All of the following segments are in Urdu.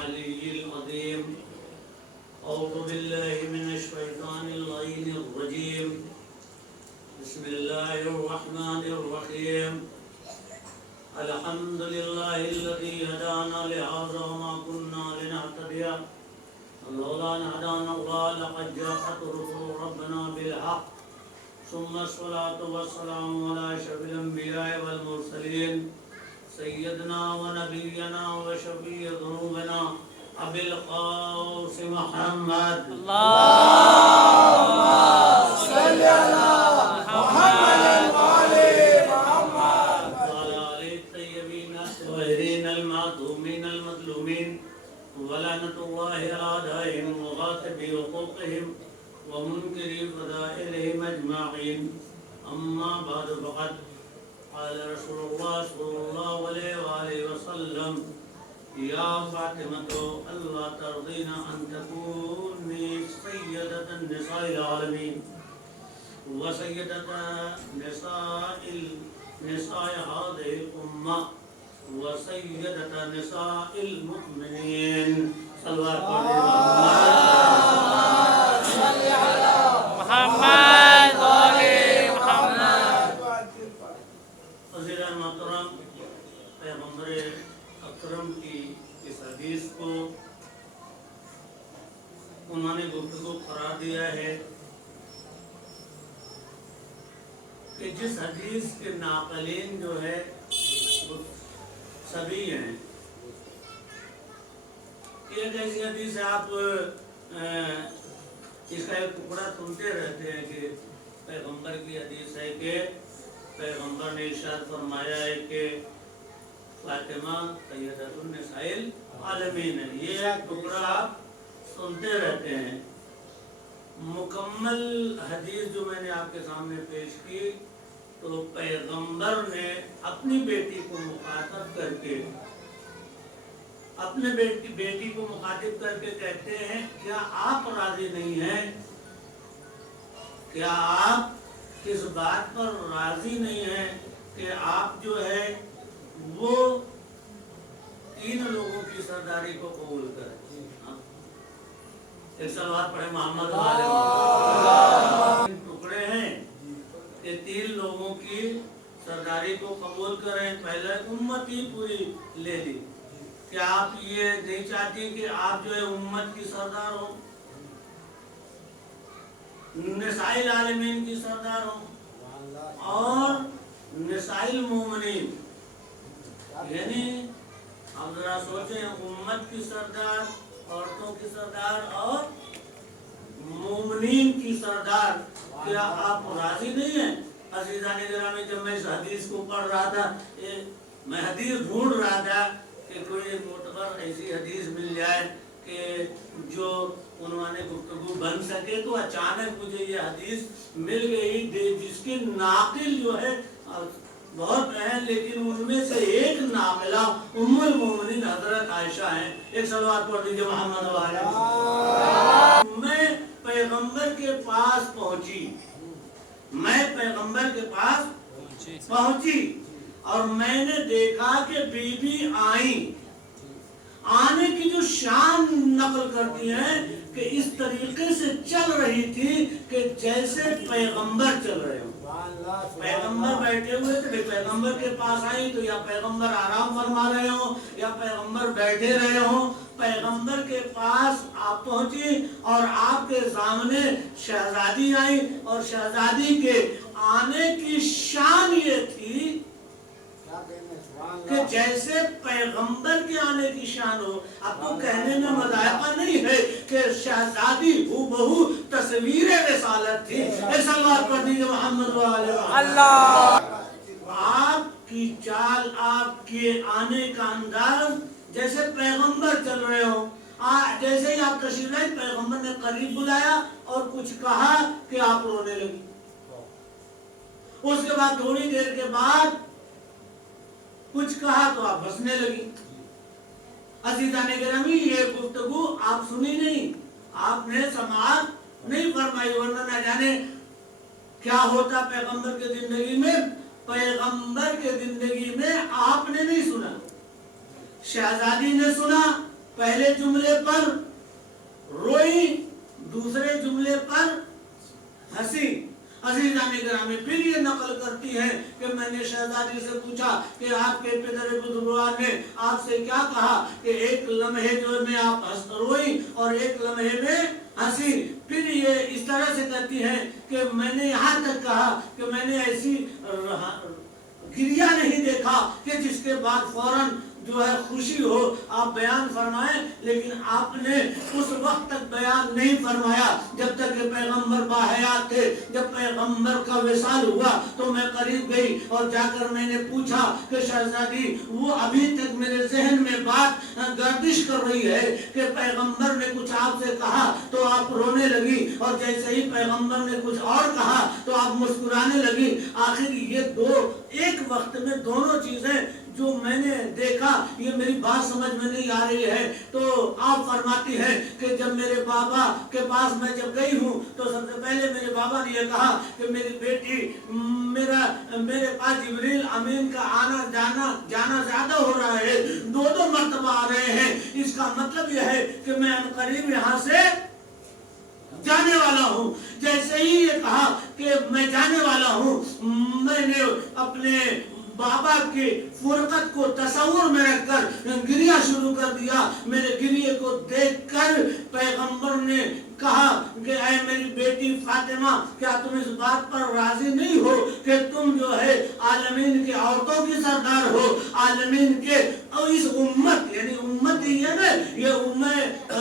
العلي العظيم. أعوذ بالله من الشيطان اللعين الرجيم. بسم الله الرحمن الرحيم. الحمد لله الذي هدانا لهذا وما كنا لنهتدي لولا أن هدانا الله لقد جاءت رسل ربنا بالحق. ثم الصلاة والسلام على أشرف الأنبياء والمرسلين سيدنا ونبينا وشفيع ذنوبنا أبي القاسم محمد. اللهم صل على محمد وعلى محمد وعلى آل الطيبين الطاهرين المعصومين المظلومين ولعنة الله على أعدائهم وغاصبي حقوقهم ومنكري فضائلهم أجمعين. أما بعد فقد قال رسول الله صلى الله عليه وآله وسلم يا فاطمة ألا ترضين أن تكوني سيدة النساء العالمين وسيدة نساء هذه الأمة وسيدة نساء المؤمنين. صلى الله عليه محمد وعلى محمد. عزیزان محترم، پیغمبر اکرم کی اس حدیث کو انہوں نے گفتگو قرار دیا ہے کہ جس حدیث کے ناقلین جو ہے وہ سبھی ہیں. ایک ایسی حدیث ہے، آپ اس کا ایک ٹکڑا سنتے رہتے ہیں کہ پیغمبر کی حدیث ہے کہ پیغمبر نے ارشاد فرمایا ہے کہ فاطمہ سیدۃ النساء العالمین ہے. یہ ایک ٹکڑا آپ سنتے رہتے ہیں. مکمل حدیث جو میں نے آپ کے سامنے پیش کی تو پیغمبر نے اپنی بیٹی کو مخاطب کر کے بیٹی کو مخاطب کر کے کہتے ہیں کیا آپ راضی نہیں ہیں؟ کیا آپ اس بات پر راضی نہیں ہیں کہ آپ جو ہے وہ 3 لوگوں کی سرداری کو قبول کریں؟ ایک سلوات پڑھے محمد والے ٹکڑے ہیں کہ 3 لوگوں کی سرداری کو قبول کریں. پہلے امت ہی پوری لے لی. کیا آپ یہ نہیں چاہتی کہ آپ جو ہے امت کی سردار ہو، نساء العالمین کی سردار ہو اور نساء المومنین؟ یعنی آپ ذرا سوچیں، امت کی سردار، عورتوں کی سردار اور مومنین کی سردار. کیا آپ راضی نہیں ہیں؟ عزیزان گرامی، جب میں اس حدیث کو پڑھ رہا تھا، میں حدیث ڈھونڈ رہا تھا کہ کوئی معتبر ایسی حدیث مل جائے کہ جو عنوان گفتگو بن سکے، تو اچانک مجھے یہ حدیث مل گئی جس کے ناقل جو ہے بہت ہیں، لیکن ان میں سے ایک ناقلہ ام المومنین حضرت عائشہ ہیں. ایک صلوات پڑھ دیجئے محمد والے. میں پیغمبر کے پاس پہنچی اور میں نے دیکھا کہ بی بی آنے کی جو شان نقل کرتی ہیں کہ اس طریقے سے چل رہی تھی کہ جیسے پیغمبر چل رہے ہوں. پیغمبر بیٹھے ہوئے تھے، پیغمبر کے پاس آئی تو یا پیغمبر آرام فرما رہے ہوں یا پیغمبر بیٹھے رہے ہوں. پیغمبر کے پاس آپ پہنچی اور آپ کے سامنے شہزادی آئی اور شہزادی کے آنے کی شان یہ تھی کہ جیسے پیغمبر کے آنے کی شان ہو. اب تو کہنے میں مذائقہ نہیں ہے کہ شہزادی ہو بہو تصویر رسالت تھی. ایک صلوات پڑھ دیجئے محمد والے. آپ کی چال، آپ کے آنے کا انداز جیسے پیغمبر چل رہے ہو. جیسے ہی آپ تشریف لائے، پیغمبر نے قریب بلایا اور کچھ کہا کہ آپ رونے لگی. اس کے بعد تھوڑی دیر کے بعد کچھ کہا تو آپ ہنسنے لگی. عزیزان گرامی، یہ گفتگو آپ سنی نہیں، آپ نے سماعت نہیں فرمائی، ورنہ نہ جانے کیا ہوتا پیغمبر کے زندگی میں. پیغمبر کے زندگی میں آپ نے نہیں سنا، شہزادی نے سنا، پہلے جملے پر روئی، دوسرے جملے پر ہنسی۔ عزیزان گرامی پھر یہ نقل کرتی ہے کہ میں نے شہزادی سے پوچھا کہ آپ کے پدر بزرگوار نے آپ سے کیا کہا کہ ایک لمحے جو میں آپ روئی اور ایک لمحے میں ہنسی۔ پھر یہ اس طرح سے کہتی ہے کہ میں نے یہاں تک کہا کہ میں نے ایسی گریہ نہیں دیکھا کہ جس کے بعد فوراً جو ہے خوشی ہو، آپ بیان فرمائیں، لیکن آپ نے اس وقت تک بیان نہیں فرمایا جب تک کہ پیغمبر باحیات تھے۔ جب پیغمبر کا وصال ہوا تو میں قریب گئی اور جا کر میں نے پوچھا کہ شہزادی وہ ابھی تک میرے ذہن میں بات گردش کر رہی ہے کہ پیغمبر نے کچھ آپ سے کہا تو آپ رونے لگی، اور جیسے ہی پیغمبر نے کچھ اور کہا تو آپ مسکرانے لگی۔ آخر یہ دو ایک وقت میں دونوں چیزیں جو میں نے دیکھا، یہ میری بات سمجھ میں نہیں آ رہی ہے۔ تو آپ فرماتی ہیں کہ جب میرے بابا کے پاس میں جب گئی ہوں تو سب سے پہلے میرے بابا نے یہ کہا کہ میری بیٹی میرے پاس جبریل امین کا آنا جانا زیادہ ہو رہا ہے، دو مرتبہ آ رہے ہیں، اس کا مطلب یہ ہے کہ میں قریب یہاں سے جانے والا ہوں۔ جیسے ہی یہ کہا کہ میں جانے والا ہوں، میں نے اپنے بابا کے فرقت کو تصور میں رکھ کر گریہ شروع کر دیا۔ میرے گریہ کو دیکھ کر پیغمبر نے کہا کہ اے میری بیٹی فاطمہ، کیا تم اس بات پر راضی نہیں ہو کہ تم جو ہے عالمین کے عورتوں کی سردار ہو، عالمین کے اور اس امت، یعنی امت ہی ہے نا، یہ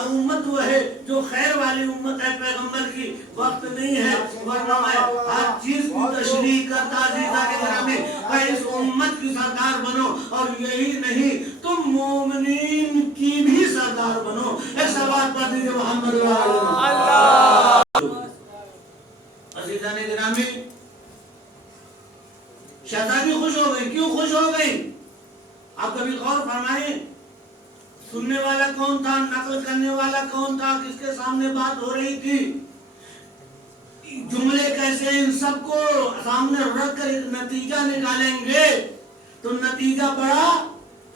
امت وہ ہے جو خیر والی امت ہے پیغمبر کی۔ وقت نہیں ہے ورنہ میں ہر چیز کی تشریح کرتا عزیزان گرامی کہ اس امت کی سردار بنو، اور یہی نہیں تم مومنین کی بھی سردار بنو۔ ایک سوال پڑھ دیجئے محمد اللہ۔ عزیزان گرامی شہزادی خوش ہو گئی۔ کیوں خوش ہو گئی؟ آپ کبھی غور فرمائیں، سننے والا کون تھا، نقل کرنے والا کون تھا، کس کے سامنے بات ہو رہی تھی، جملے کیسے، ان سب کو سامنے رکھ کر ایک نتیجہ نکالیں گے تو نتیجہ بڑا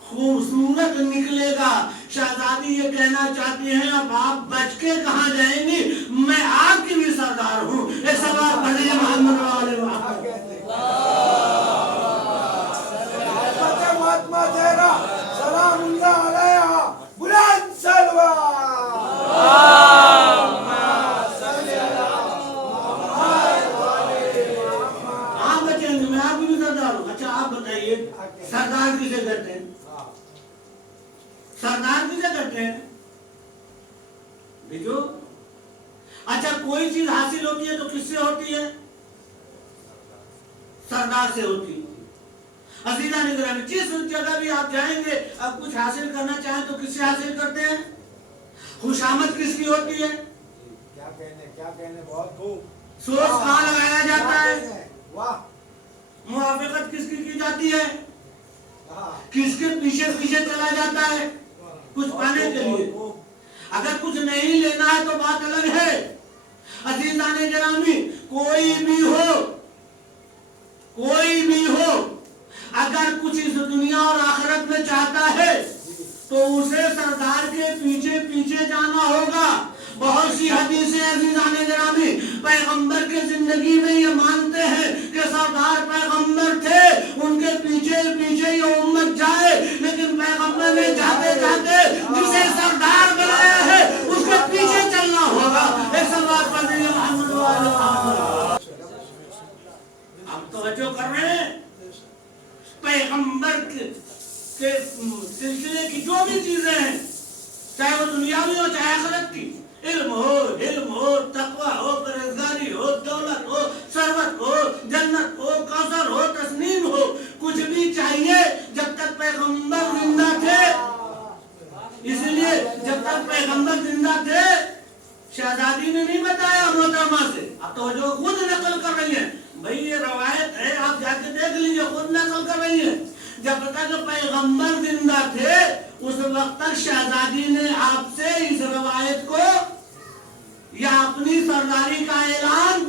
خوبصورت نکلے گا۔ شہزادی یہ کہنا چاہتی ہیں اب آپ بچ کے کہاں جائیں گی، میں آپ کی بھی سردار ہوں۔ ایک سوال پڑھیں محمد علیہ وسلم۔ سلام اللہ علیہ بلند سلوہ۔ آپ بچیں گے، میں آپ کی بھی سردار ہوں۔ اچھا آپ بتائیے سردار کسے کہتے ہیں؟ سردار کسے کہتے ہیں؟ دیکھو، اچھا کوئی چیز حاصل ہوتی ہے تو کس سے ہوتی ہے؟ سردار سے ہوتی ہے۔ عزیزان گرامی جس جگہ بھی آپ جائیں گے، اب کچھ حاصل کرنا چاہیں تو کس سے حاصل کرتے ہیں؟ خوشامد کس کی ہوتی ہے؟ کیا کہنے بہت خوب۔ سوچ کہاں لگایا جاتا ہے؟ موافقت کس کی جاتی ہے؟ کس کے پیچھے پیچھے چلا جاتا ہے؟ کچھ پانے کے لیے۔ اگر کچھ نہیں لینا ہے تو بات الگ ہے۔ عزیزان گرامی کوئی بھی ہو اگر کچھ اس دنیا اور آخرت میں چاہتا ہے تو اسے سردار کے پیچھے پیچھے جانا ہوگا۔ بہت سی حدیثیں عزیزان گرامی پیغمبر کے زندگی میں یہ مانتے ہیں کہ سردار پیغمبر تھے، ان کے پیچھے پیچھے یہ امت جائے، لیکن پیغمبر نے جاتے جاتے جسے سردار بنایا ہے اس کے پیچھے چلنا ہوگا۔ ایک سوال پر دیئے محمد اللہ۔ ہم توجہ کر رہے ہیں، پیغمبر کے سلسلے کی جو بھی چیزیں ہیں، چاہے وہ دنیاوی ہو چاہے آخرت کی، علم ہو، تقوی ہو، پرہیزگاری ہو، دولت ہو، ثروت ہو، جنت ہو، کوثر ہو، تسنیم ہو، کچھ بھی چاہیے جب تک پیغمبر زندہ تھے۔ اس لیے جب تک پیغمبر زندہ تھے شہزادی نے نہیں بتایا محترمہ سے، اب تو جو خود نقل کر رہی ہیں، بھئی یہ روایت ہے آپ جا کے دیکھ لیجئے، خود نقل کر رہی ہیں۔ جب تک پیغمبر زندہ تھے اس وقت تک شہزادی نے آپ سے اس روایت کو یا اپنی سرداری کا اعلان،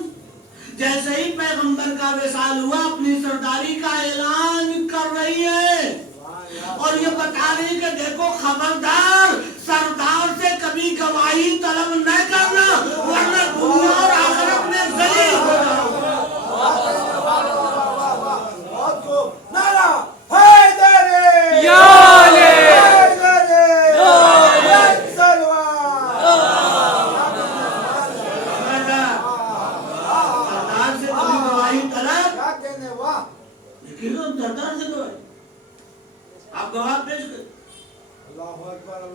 جیسے ہی پیغمبر کا وصال ہوا اپنی سرداری کا اعلان کر رہی ہے اور یہ بتا رہی کہ دیکھو خبردار،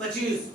25,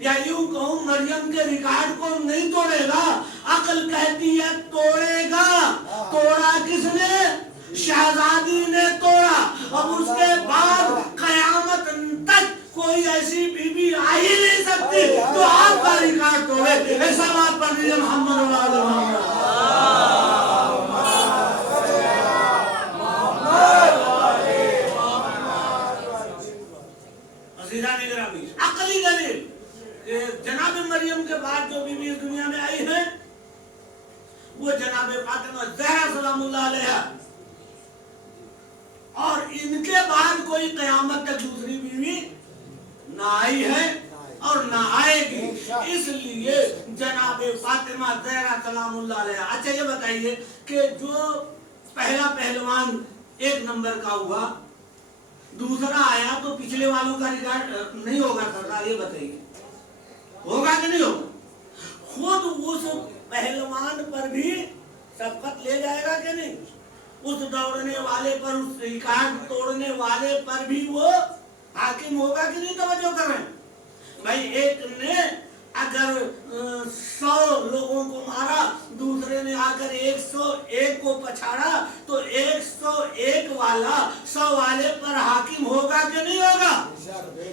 یا یوں کہوں مریم کے ریکارڈ کو نہیں توڑے گا، عقل کہتی ہے توڑے گا۔ توڑا کس نے؟ شہزادی نے توڑا۔ اب اس کے بعد قیامت تک کوئی ایسی بی بی آ ہی نہیں سکتی تو آپ کا ریکارڈ توڑے۔ ایسا بات پڑھ لیجیے محمد وآل محمد۔ عزیزان گرامی، عقلی دلیل کہ جناب مریم کے بعد جو بی بی اس دنیا میں آئی ہے وہ جناب فاطمہ زہرا سلام اللہ علیہ، اور ان کے بعد کوئی قیامت تک دوسری بیوی نہ آئی ہے اور نہ آئے گی۔ اس لیے جناب فاطمہ زہرا سلام اللہ علیہ۔ اچھا یہ بتائیے کہ جو پہلا پہلوان 1 نمبر کا ہوا، دوسرا آیا تو پچھلے والوں کا ریکارڈ نہیں ہوگا سرکار، یہ بتائیے ہوگا کہ نہیں ہوگا؟ خود اس پہلوان پر بھی سبقت لے جائے گا کہ نہیں؟ اس دوڑنے والے پر، اس ریکارڈ توڑنے والے پر بھی وہ حاکم ہوگا کہ نہیں؟ توجہ کر رہے ہیں بھائی۔ ایک نے اگر 100 لوگوں کو مارا، دوسرے نے آ کر 101 کو پچھاڑا، تو 101 والا 100 والے پر حاکم ہوگا کہ نہیں ہوگا؟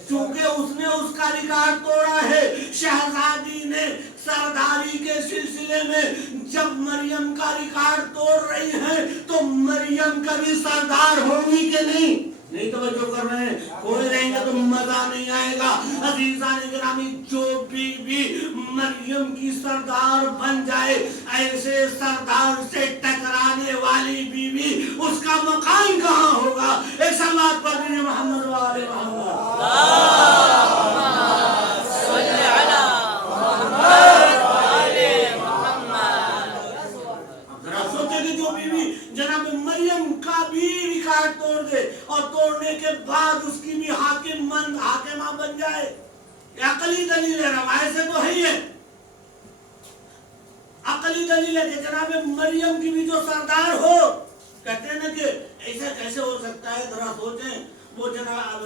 چونکہ اس نے اس کا ریکارڈ توڑا ہے۔ شہزادی نے سرداری کے سلسلے میں جب مریم کا ریکارڈ توڑ رہی ہیں تو مریم کبھی سردار ہوگی کہ نہیں؟ نہیں توجہ کر رہے ہیں، کوئی رہیں گے تو مزہ نہیں آئے گا۔ عزیزان گرامی، جو بھی مریم کی سردار بن جائے، ایسے سردار سے ٹکرانے والی بیوی اس کا مقام کہاں ہوگا؟ ایک سلوات پڑھ لیجیے محمد وآل محمد۔ جناب مریم کا بھی ریکارڈ توڑ دے اور توڑنے کے بعد اس کی بھی حاکمہ بن جائے، یہ عقلی دلیل ہے، روایت سے تو ہے ہی ہے۔ عقلی دلیل ہے کہ جناب مریم کی بھی جو سردار ہو، کہتے ہیں نا کہ ایسا کیسے ہو سکتا ہے، ذرا سوچیں۔ وہ جناب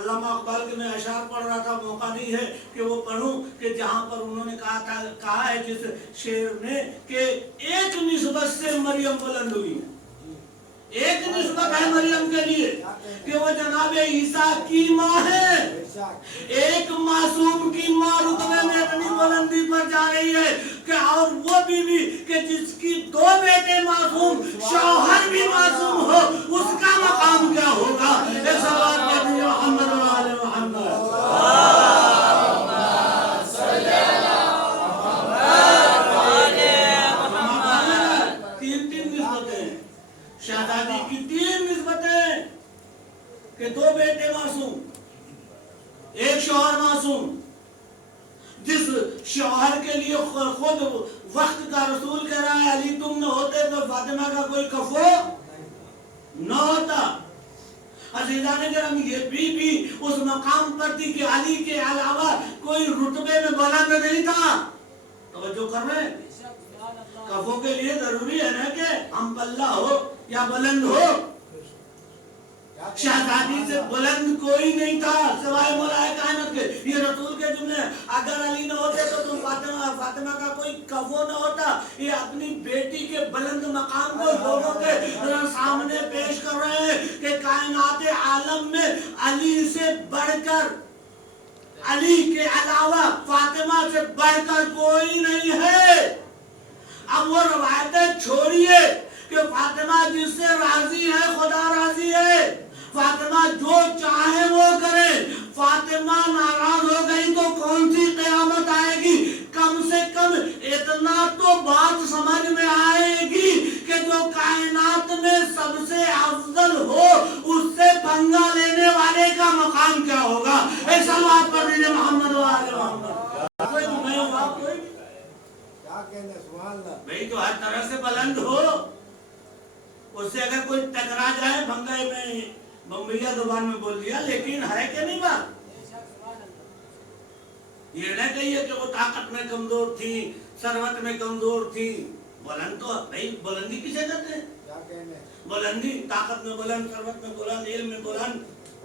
علامہ اقبال کے میں اشعار پڑھ رہا تھا، موقع نہیں ہے کہ وہ پڑھوں، کہ جہاں پر انہوں نے کہا ہے جس شعر میں کہ ایک نسبت سے مریم بلند ہوئی ہے، ایک نسبت ہے مریم کے لیے کہ وہ جناب عیسیٰ کی ماں ہے۔ ایک معصوم کی ماں رتبے میں اتنی بلندی پر جا رہی ہے کہ اور وہ بیوی کہ جس کی 2 بیٹے معصوم، شوہر بھی معصوم ہو، اس کا مقام کیا ہوگا؟ ایک سوال پڑھیے محمد وآل محمد۔ 3 نسبتیں، شہزادی کی 3 نسبتیں کہ 2 بیٹے معصوم، ایک شوہر معصوم، جس شوہر کے لیے خود وقت کا رسول کہہ رہا ہے علی تم نہ ہوتے تو فاطمہ کا کوئی کفو نہ ہوتا۔ عزیزان گرامی، یہ بھی اس مقام پر تھی کہ علی کے علاوہ کوئی رتبے میں بلند نہیں تھا۔ توجہ کر رہے ہیں، کفو کے لیے ضروری ہے نا کہ ہم پلہ ہو یا بلند ہو۔ شہزادی سے بلند کوئی نہیں تھا سوائے مولا کائنات کے۔ یہ رسول کے جملے، اگر علی نہ ہوتے تو تم فاطمہ کا کوئی کفو نہ ہوتا۔ یہ اپنی بیٹی کے بلند مقام کو لوگوں کے سامنے پیش کر رہے ہیں کہ کائنات عالم میں علی سے بڑھ کر، علی کے علاوہ فاطمہ سے بڑھ کر کوئی نہیں ہے۔ اب وہ روایتیں چھوڑیے کہ فاطمہ جس سے راضی ہے خدا راضی ہے، فاطمہ جو چاہے وہ کرے۔ فاطمہ ناراض ہو گئی تو کون سی قیامت آئے گی؟ کم سے کم اتنا تو بات سمجھ میں آئے گی کہ جو کائنات میں سب سے افضل ہو اس سے پنگا لینے والے کا مقام کیا ہوگا؟ ایک سلوات پڑھ لیجیے محمد وآل محمد۔ کوئی کیا کہنے، سبحان اللہ۔ بھئی جو ہر طرح سے بلند ہو، اس سے اگر کوئی ٹکرا جائے، بھنگائی میں بمبئیہ زبان میں بول دیا، لیکن ہے کہ نہیں بات؟ یہ نہ کہیے کہ وہ طاقت میں کمزور تھی، ثروت میں کمزور تھی۔ بلند تو بھئی بلندی کسے کہتے ہیں؟ کیا کہنے، بلندی طاقت میں بلند، ثروت میں بلند، علم میں بلند،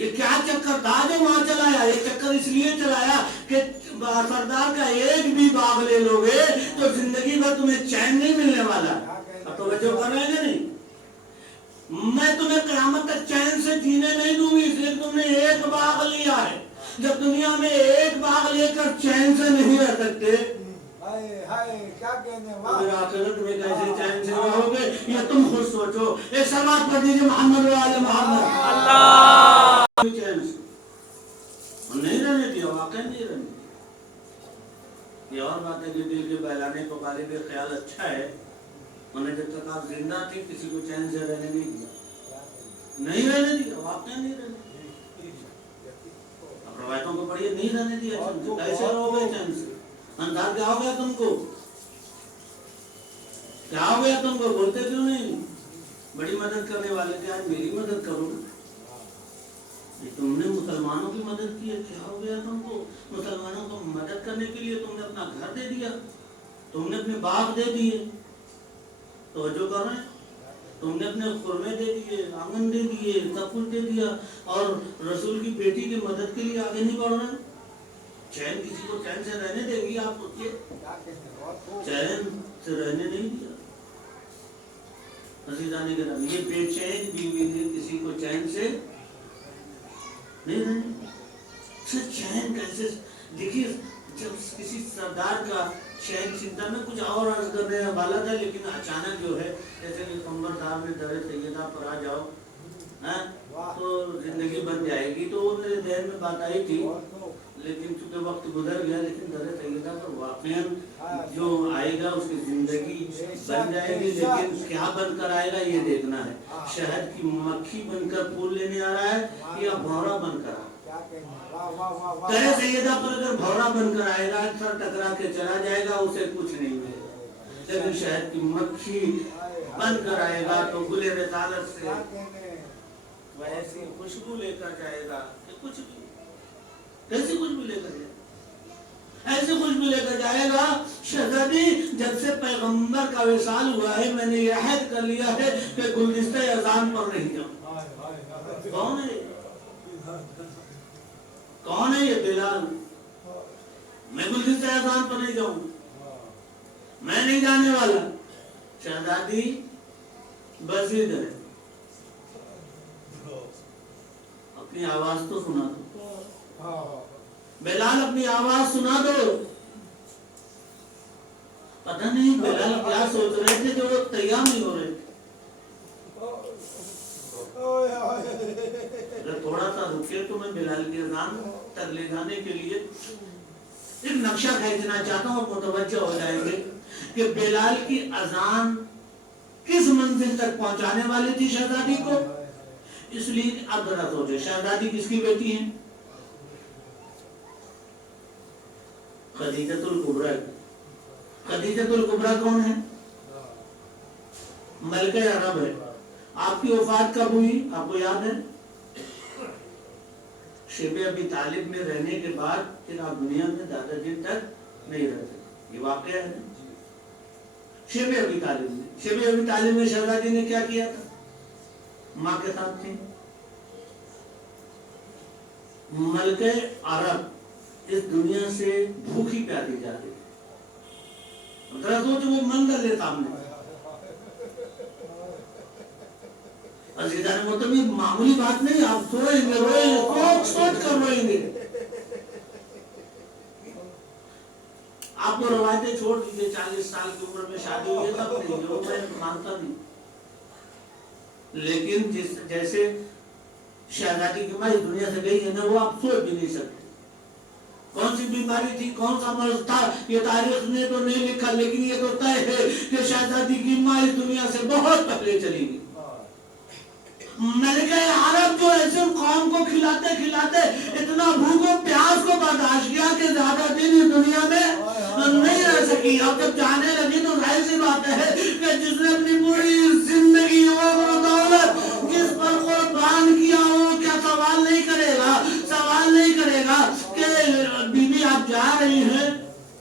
یہ کیا چکر تھا جو وہاں چلایا؟ یہ چکر اس لیے چلایا کہ سردار کا ایک بھی باغ لے لو گے تو زندگی بھر تمہیں چین نہیں ملنے والا. اب توجہ کر رہے ہیں نہیں؟ میں تمہیں قیامت تک چین سے جینے نہیں دوں گی، اس لیے تم نے ایک باغ لیا ہے. جب دنیا میں ایک باغ لے کر چین سے نہیں رہ سکتے کیا کہنے پھر آخرت میں کیسے چین سے رہو گے؟ یہ تم خود سوچو. ایک سلوات پڑھ دیجیے محمد وعلی محمد. اللہ چین سے نہیں رہنے دیا، واقعی نہیں رہنے دیا. یہ اور بات ہے کہ دل کے بہلانے کو غالب خیال اچھا ہے. انہیں جب تک آپ زندہ تھے کسی کو چین سے رہنے نہیں دیا، نہیں رہنے دیا، واقعی نہیں رہنے دیا. اب روایتوں کو پڑھیے، نہیں رہنے دیا. کیسے رہو گے چین سے؟ انداز کیا ہو گیا تم کو؟ کیا ہو گیا تم کو؟ بولتے کیوں نہیں؟ بڑی مدد کرنے والے تھے، آج میری مدد کرو. تم نے مسلمانوں کی مدد کی ہے، کیا ہو گیا تم کو؟ مسلمانوں کو مدد کرنے کے لیے تم نے اپنا گھر دے دیا، تم نے اپنے باغ دے دیے. توجہ کر رہے ہیں؟ تم نے اپنے خرمے دے دیے، آنگن دے دیے، سب کچھ دے دیا، اور رسول کی بیٹی کی مدد کے لیے آگے نہیں بڑھ رہے. چین کسی کو چین سے رہنے دیں گی آپ؟ چین سے رہنے نہیں دیا. عزیزان کرام، یہ بے چین بیوی نے کسی کو چین سے نہیں رہنے دیا. چین کیسے؟ دیکھیے جب کسی سردار کا چین چنتا میں کچھ اور عرض کرنے والا تھا، لیکن اچانک جو ہے جیسے کہ عمر صاحب نے در سیدہ پر آ جاؤ تو زندگی بن جائے گی، تو میرے ذہن میں بات آئی تھی، لیکن چونکہ وقت گزر گیا. لیکن در سیدہ پر واقعا جو آئے گا اس کی زندگی بن جائے گی، لیکن کیا بن کر آئے گا یہ دیکھنا ہے. شہد کی مکھی بن کر پھول لینے آ رہا ہے یا بھورا بن کر آ رہا ہے؟ در سیدہ پر اگر بھورا بن کر آئے گا، سر ٹکرا کے چلا جائے گا، اسے کچھ نہیں ملے گا. لیکن شہد کی مکھی بن کر آئے گا تو گل رسالت سے ویسی خوشبو لے کر جائے گا کہ کچھ بھی، کیسی خوشبو لے کر جائے گا؟ ایسی خوشبو لے کر جائے گا. شہزادی جب سے پیغمبر کا وصال ہوا ہے میں نے یہ عہد کر لیا ہے کہ گلدستہ اذان پر نہیں جاؤں. کون ہے؟ کون ہے یہ؟ بلال. میں گلدستہ اذان پر نہیں جاؤں، میں نہیں جانے والا. شہزادی بس ادھر ہے، اپنی آواز تو سنا دو. بلال اپنی آواز سنا دو. پتہ نہیں بلال کیا سوچ رہے تھے جو وہ تیار نہیں ہو رہے تھے. اگر تھوڑا سا رکے تو میں بلال کی اذان تک لے جانے کے لیے ایک نقشہ کھینچنا چاہتا ہوں، اور متوجہ ہو جائیں گے کہ بلال کی اذان کس منزل تک پہنچانے والی تھی شہزادی کو. اس لیے اب ذرا سوچے، شہزادی کس کی بیٹی ہیں؟ خدیجۃ الکبریٰ. خدیجۃ الکبریٰ کون ہے؟ ملکہ عرب ہے. آپ کی وفات کب ہوئی آپ کو یاد ہے؟ شیب ابی طالب میں رہنے کے بعد پھر آپ دنیا میں زیادہ دن تک نہیں رہ سکتے. یہ واقعہ ہے. شیب ابی طالب میں، شیب ابی طالب میں شہزادی نے کیا کیا تھا؟ ماں کے ساتھ تھی. ملکہ عرب اس دنیا سے بھوکی پیاسی جا رہی ہے. ذرا سوچو وہ منظر ہے سامنے. عزیزان محترم یہ معمولی بات نہیں، آپ روئیں گے، روئیں گے، سوچ کر روئیں گے. آپ کو روایتیں چھوڑ دیجیے، 40 سال کی عمر میں شادی ہوئی ہے تب نہیں، وہ میں مانتا نہیں. لیکن جیسے شہزادی کی ماں اس دنیا سے گئی ہے نا، وہ آپ سوچ بھی نہیں سکتے. کون سی بیماری تھی، کون سا مرض تھا، یہ تاریخ نے تو نہیں لکھا، لیکن یہ تو طے ہے کہ شہزادی کی ماں اس دنیا سے بہت پہلے چلی گئی. ملکہ عرب جو ایسے قوم کو کھلاتے کھلاتے اتنا بھوک و پیاس کو برداشت کیا کہ زیادہ دن اس دنیا میں نہیں رہ سکی. اب جب جانے لگی تو ظاہر سی بات ہے کہ جس نے اپنی پوری زندگی اور دولت جس پر قربان کیا وہ کیا سوال نہیں کرے گا، سوال نہیں کرے گا کہ بی بی آپ جا رہی ہیں،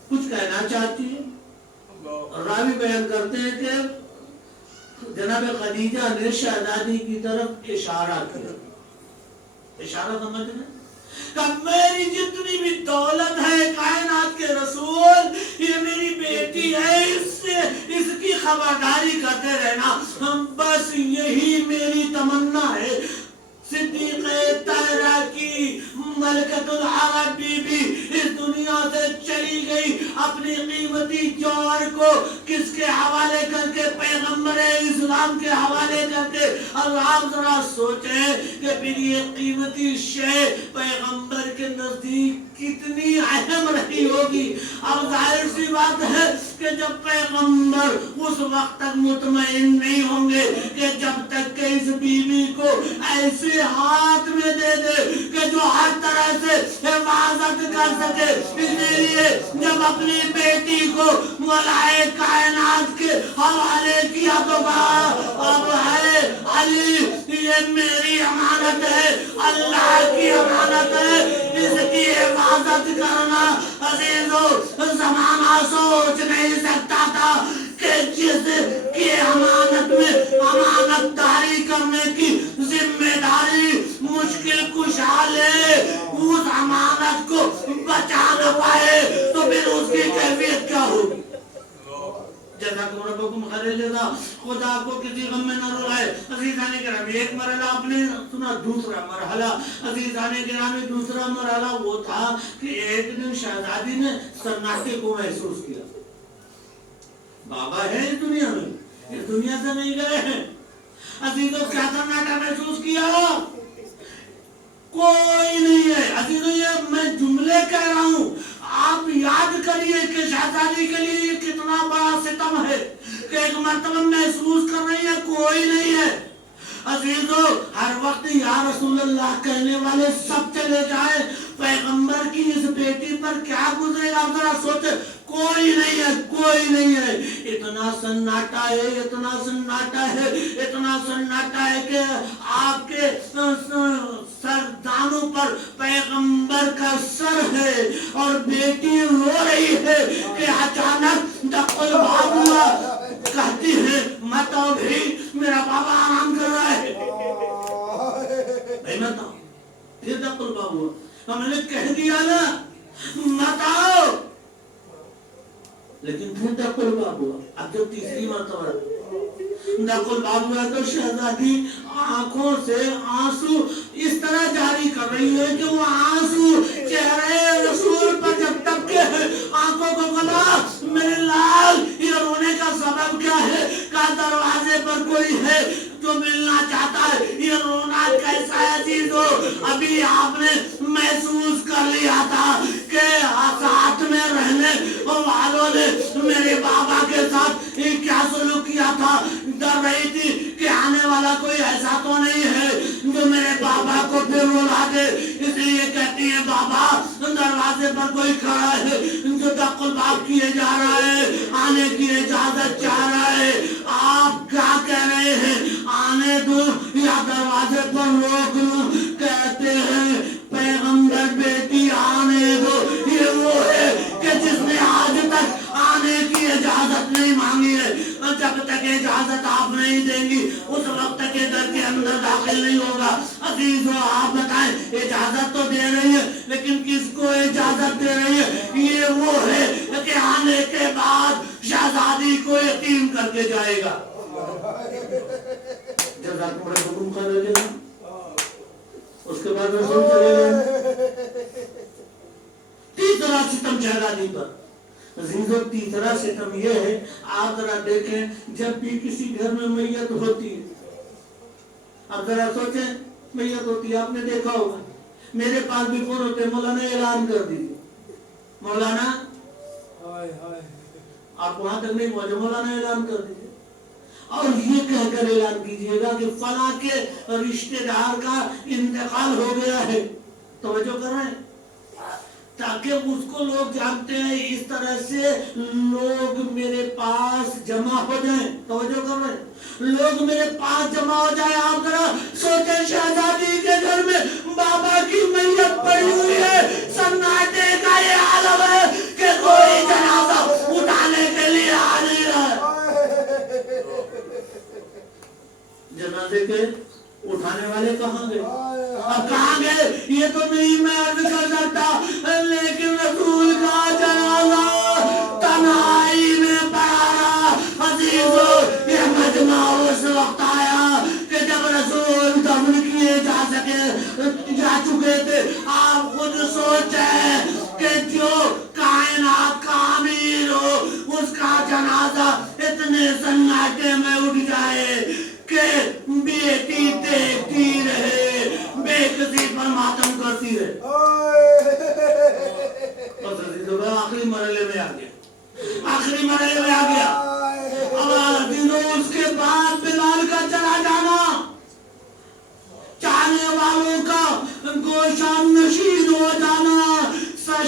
کچھ کہنا چاہتی ہیں. راوی بیان کرتے ہیں کہ جناب خدیجہ نے شہزادی کی طرف اشارہ کیا. اشارہ سمجھ رہے ہیں کہ میری جتنی بھی دولت ہے کائنات کے رسول یہ میری بیٹی ہے اس کی خبرداری کرتے رہنا بس یہی میری تمنا ہے صدیق طاہرہ کی ملکۃ العرب بی بی اس دنیا سے چلی گئی اپنی قیمتی جوہر کو کس کے حوالے کر کے پیغمبر اسلام کے حوالے کر کے اور آپ ذرا سوچیں کہ پھر یہ قیمتی شے پیغمبر کے نزدیک کتنی اہم رہی ہوگی اب ظاہر سی بات ہے کہ جب پیغمبر اس وقت تک مطمئن نہیں ہوں گے کہ جب تک کہ اس بیوی کو ایسے ہاتھ میں دے دے کہ جو ہر طرح سے حفاظت کر سکے اسی لیے جب اپنی بیٹی کو مولائے کائنات کے حوالے کیا تو کہا اب ہے علی یہ میری امانت ہے اللہ کی امانت ہے اس کی حفاظت کرنا عزیزو زمانہ سوچ نہیں سکتا تھا کہ جس کی امانت میں امانت داری کرنے کی ذمہ داری مشکل کشا لے اس امانت کو بچا نہ پائے تو پھر اس کی کیفیت کیا ہوگی جیسا کہ ربکم خیر جزا خدا کو کسی غم میں نہ رلائے عزیزان کرام ایک مرحلہ آپ نے سنا دوسرا مرحلہ عزیزان کرام دوسرا مرحلہ وہ تھا کہ ایک دن شہزادی نے سناٹے کو محسوس کیا بابا ہے اس دنیا میں اس دنیا سے نہیں گئے ہیں عزیزوں کیا سناٹا محسوس کیا کوئی نہیں ہے عزیزوں یہ میں جملے کہہ رہا ہوں آپ یاد کریے کہ شہزادی کے لیے یہ کتنا بڑا ستم ہے کہ ایک مرتبہ محسوس کر رہی ہے کوئی نہیں ہے عزیزو ہر وقت یا رسول اللہ کہنے والے سب چلے جائیں پیغمبر کی اس بیٹی پر کیا گزرے گا ذرا سوچے کوئی نہیں ہے کوئی نہیں ہے اتنا سناٹا ہے اتنا سناٹا ہے اتنا سناٹا ہے کہ آپ کے سردانوں پر پیغمبر کا سر ہے اور بیٹی رو رہی ہے کہ اچانک دخل بابا کہتی ہے مت آؤ بھی میرا بابا آرام کر رہا ہے بھائی مت آؤ پھر دخل بابا ہم نے کہہ دیا نا مت آؤ لیکن پھر دخل بابا اب جو تیسری مرتبہ دخل بابا تو شہزادی آنکھوں سے آنسو اس طرح جاری کر رہی ہے کہ وہ آنسو چہرے رسول پر جب ٹپکے ہیں آنکھوں کو بلا میرے لال یہ رونے کا سبب کیا ہے کہ دروازے پر کوئی ہے جو ملنا چاہتا ہے یہ رونا کیسا ہے چیزو ابھی آپ نے محسوس کر لیا تھا کہ ساتھ میں رہنے والوں نے میرے بابا کے ساتھ کیا سلوک کیا تھا ڈر رہی تھی کہ آنے والا کوئی ایسا تو نہیں ہے جو میرے بابا کو پھر رلا دے اس لیے کہتی ہے بابا دروازے پر کوئی کھڑا ہے جو دخل باب کیے جا رہا ہے آنے کی اجازت چاہ رہا ہے آپ کیا کہہ رہے ہیں آنے دو یا دروازے پر روک لوں کہتے ہیں پیغمبر بیٹی آنے دو یہ وہ ہے کہ جس نے آج تک آنے کی اجازت نہیں مانگی ہے جب تک اجازت آپ نہیں دیں گی اس وقت تک گھر کے اندر داخل نہیں ہوگا عزیزو آپ بتائیں اجازت تو دے رہی ہے لیکن کس کو اجازت دے رہی ہے یہ وہ ہے کہ آنے کے بعد شہزادی کو یتیم کر کے جائے گا جزاکم ربکم خیر جزا اس کے بعد رسول چلے گئے تیسرا ستم شہزادی پر عزیزو تیسرا ستم یہ ہے آپ ذرا دیکھیں جب بھی کسی گھر میں میت ہوتی ہے اب ذرا سوچیں میت ہوتی ہے آپ نے دیکھا ہوگا میرے پاس بھی فون ہوتے مولانا اعلان کر دیجیے مولانا آپ وہاں تک نہیں پہنچے مولانا اعلان کر دیجیے اور یہ کہہ کر اعلان کیجیے گا کہ فلاں کے رشتہ دار کا انتقال ہو گیا ہے توجہ کر رہے ہیں تاکہ اس کو لوگ جانتے ہیں اس طرح سے لوگ میرے پاس جمع ہو جائیں توجہ کر رہے ہیں لوگ میرے پاس جمع ہو جائیں آپ ذرا سوچیں شہزادی کے گھر میں بابا کی میت پڑی ہوئی ہے سناٹے کا یہ عالم ہے کہ کوئی جنازہ اٹھانے کے لیے آ نہیں رہا ہے جنازے کے اٹھانے والے کہاں گئے؟ اب کہاں گئے یہ تو نہیں میں عرض کر سکتا، لیکن رسول کا جنازہ تنہائی میں پڑا رہا۔ عزیزو یہ مجمع اس وقت آیا کہ جب رسول دفن کیے جا چکے تھے۔ آپ خود سوچیں کہ جو کائنات کا امیر ہو اس کا جنازہ اتنے سناٹے میں اٹھ جائے کہ بیٹی دیکھتی رہے، بے کسی پر ماتم کرتی رہے۔ بس عزیزو آخری مرحلے میں آ گیا، آخری مرحلے میں آ گیا۔ اب دنوں اس کے بعد بلال کا چلا جانا، چاہنے والوں کا گوشان نشین ہو جانا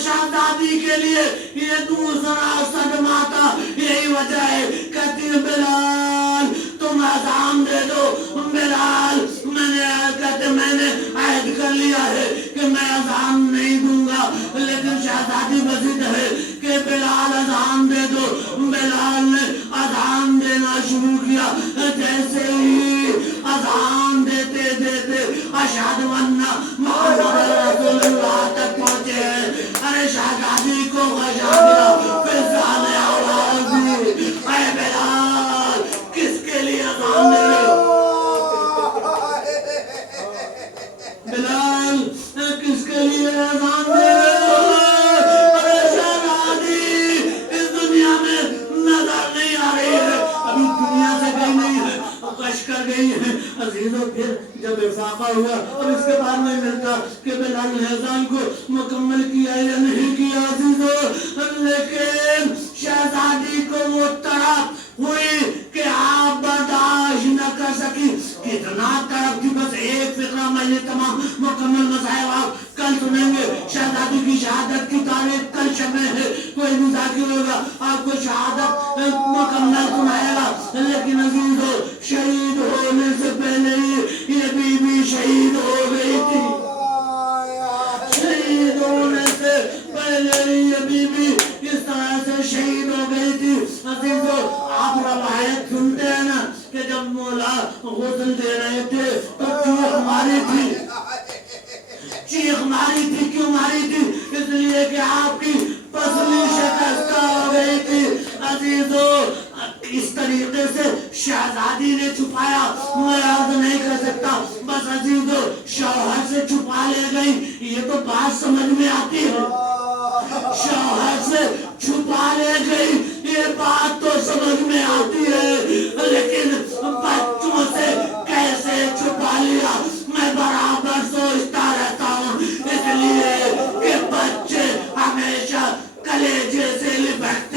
شہزادی کے لیے یہ دوسرا صدمہ تھا۔ یہی وجہ ہے کہتی ہے بلال تم اذان دے دو۔ بلال میں نے عہد کر لیا ہے کہ میں اذان نہیں دوں گا، لیکن شہزادی بضد ہے کہ بلال اذان دے دو۔ بلال نے اذان دینا شروع کیا۔ جیسے ہی اذان دیتے دیتے اشہد ان محمد رسول اللہ تک پہنچے ہیں، ارے شہزادی کو غشا دیا، پھر سانے آواز دی، اے بلال کس کے لیے اذان دے رہے ہو؟ بلال کس کے لیے اذان دے رہے ہو؟ ارے شہزادی اس دنیا میں نظر نہیں آ رہی ہے، ابھی دنیا سے گئی نہیں ہے، کش کر گئی ہے۔ عزیزو پھر جب افاقہ ہوا اب اس کے بعد نہیں ملتا کہ بلال نے اذان کو مکمل کیا یا نہیں کیا عزیزو، لیکن شہزادی کو وہ تڑپ ہوئی کہ آپ برداشت نہ کر سکی۔ کتنا تڑپ تھی، بس ایک فقرہ میں یہ تمام مکمل مذاہب آپ کل سنیں گے۔ شہزادی کی شہادت کی تاریخ کل شب ہے، کوئی بھی ذاکر ہوگا آپ کو شہادت مکمل سنائے گا۔ لیکن عزیزو شہید ہونے سے پہلے ہی یہ بی بی شہید ہو گئی تھی، شہید ہونے سے پہلے ہی یہ بی بی اس طرح سے شہید ہو گئی تھی۔ عزیزو آپ روایت سنتے ہیں نا کہ جب مولا غسل دے رہے تھے تو چیخ ماری تھی، چیخ ماری تھی۔ کیوں ماری تھی؟ اس لیے کہ آپ کی پسلی شکستہ ہو گئی تھی۔ عزیزو اس طریقے سے شہزادی نے چھپایا، میں عرض نہیں کر سکتا، بس عزیزو شوہر سے چھپا لے گئی، یہ تو بات سمجھ میں آتی ہے۔ شوہر سے چھپا لے گئی یہ بات تو سمجھ میں آتی ہے، لیکن بچوں سے کیسے چھپا لیا میں برابر سوچتا رہتا ہوں، اس لیے کہ بچے ہمیشہ کلیجے سے لپٹ